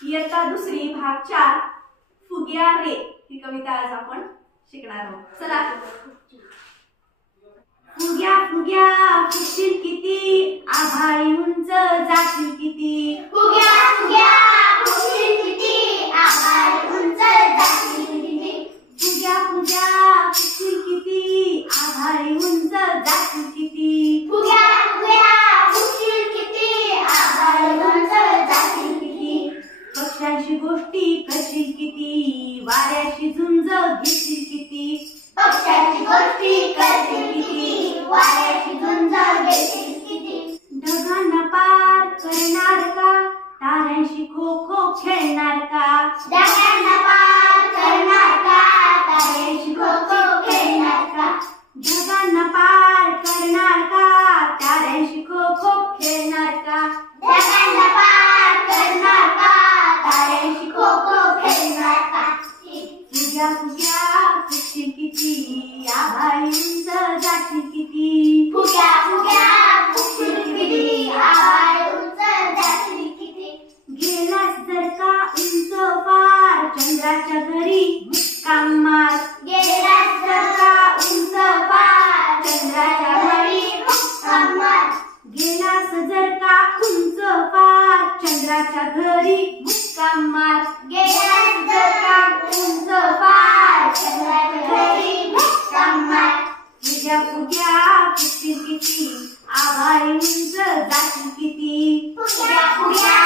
इयत्ता दुसरी भाग 4 फुग्या रे ही कविता आज आपण शिकणार आहोत। चला। फुग्या फुग्या फुगशील किती, आभाळी उंच जाशील किती। फुग्या फुग्या फुगशील किती, आभाळी उंच जाशील किती। फुग्या फुग्या फुगशील किती, आभाळी उंच जाशील किती। फुग्या फुग्या फुगशील किती, आभाळी उंच जाशील किती। पक्ष्यांशी गोष्टी करशील किती, वाऱ्याशी झुंज घेशील किती। पक्ष्यांची गोष्टी करशील किती, वाऱ्याची झुंज घेशील किती। ढगांना पार करणार का, ताऱ्यांशी खो खो खेळणार का। ढगांना पार करणार का, ताऱ्यांशी खो खो खेळणार का। ढगांना पार करणार का, ताऱ्यांशी खो खो खेळणार का। ढगांना पार करणार का, ताऱ्यांशी खो खो खेळणार का। फुग्या फुग्या फुगशील किती, आभाळी उंच जाशील किती। फुग्या फुग्या फुगशील किती, आभाळी उंच जाशील किती। गेलास जर का उंच पार, चंद्राच्या घरी मुक्काम मार। गेलास जर का उंच पार, चंद्राच्या घरी मुक्काम मार। गेलास जर का उंच पार, चंद्राच्या घरी मुक्काम मार। गेलास जर का उंच पार, चंद्राच्या घरी मुक्काम मार। फुग्या फुग्या फुगशील किती, आभाळी उंच जाशील किती। फुग्या फुग्या